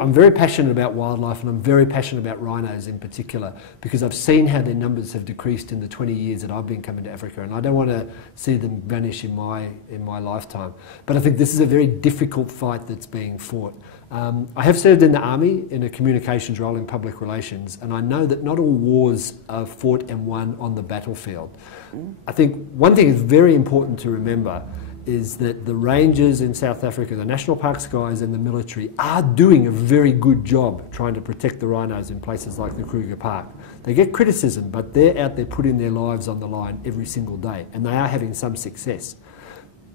I'm very passionate about wildlife, and I'm very passionate about rhinos in particular, because I've seen how their numbers have decreased in the 20 years that I've been coming to Africa, and I don't want to see them vanish in my lifetime. But I think this is a very difficult fight that's being fought. I have served in the army in a communications role in public relations, and I know that not all wars are fought and won on the battlefield. I think one thing is very important to remember is that the rangers in South Africa, the national parks guys and the military are doing a very good job trying to protect the rhinos in places like the Kruger Park. They get criticism, but they're out there putting their lives on the line every single day, and they are having some success.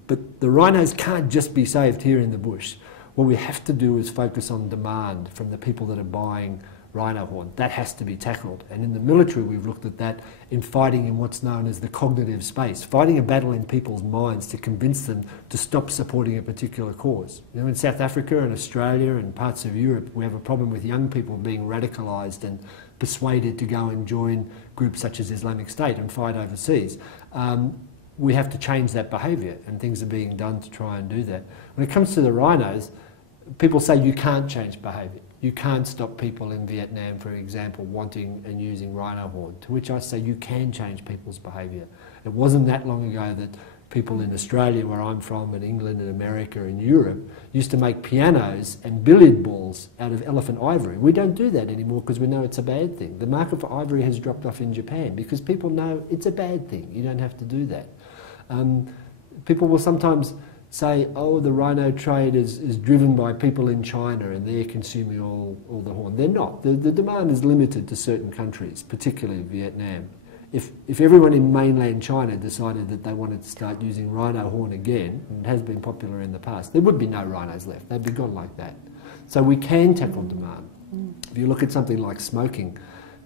But the rhinos can't just be saved here in the bush. What we have to do is focus on demand from the people that are buying rhino horn. That has to be tackled. And in the military, we've looked at that in fighting in what's known as the cognitive space, fighting a battle in people's minds to convince them to stop supporting a particular cause. You know, in South Africa and Australia and parts of Europe, we have a problem with young people being radicalised and persuaded to go and join groups such as Islamic State and fight overseas. We have to change that behaviour, and things are being done to try and do that. When it comes to the rhinos, people say you can't change behaviour. You can't stop people in Vietnam, for example, wanting and using rhino horn, to which I say you can change people's behaviour. It wasn't that long ago that people in Australia, where I'm from, and England and America and Europe, used to make pianos and billiard balls out of elephant ivory. We don't do that anymore because we know it's a bad thing. The market for ivory has dropped off in Japan because people know it's a bad thing. You don't have to do that. People will sometimes say, oh, the rhino trade is driven by people in China and they're consuming all the horn. They're not. The demand is limited to certain countries, particularly Vietnam. If everyone in mainland China decided that they wanted to start using rhino horn again, and it has been popular in the past, there would be no rhinos left. They'd be gone like that. So we can tackle demand. If you look at something like smoking,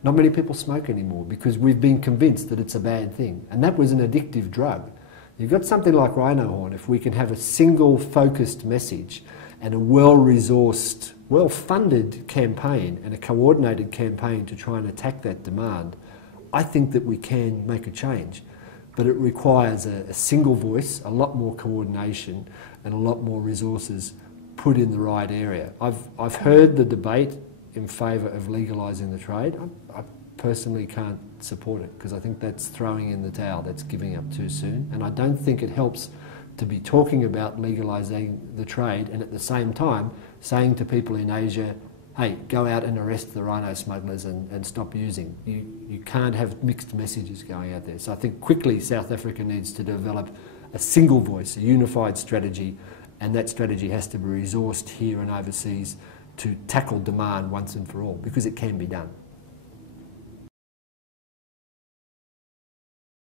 not many people smoke anymore because we've been convinced that it's a bad thing. And that was an addictive drug. You've got something like rhino horn. If we can have a single focused message and a well-resourced, well-funded campaign and a coordinated campaign to try and attack that demand, I think that we can make a change. But it requires a single voice, a lot more coordination and a lot more resources put in the right area. I've heard the debate in favour of legalising the trade. I personally can't support it because I think that's throwing in the towel, that's giving up too soon, and I don't think it helps to be talking about legalising the trade and at the same time saying to people in Asia, hey, go out and arrest the rhino smugglers and stop using. You can't have mixed messages going out there. So I think quickly South Africa needs to develop a single voice, a unified strategy, and that strategy has to be resourced here and overseas to tackle demand once and for all, because it can be done.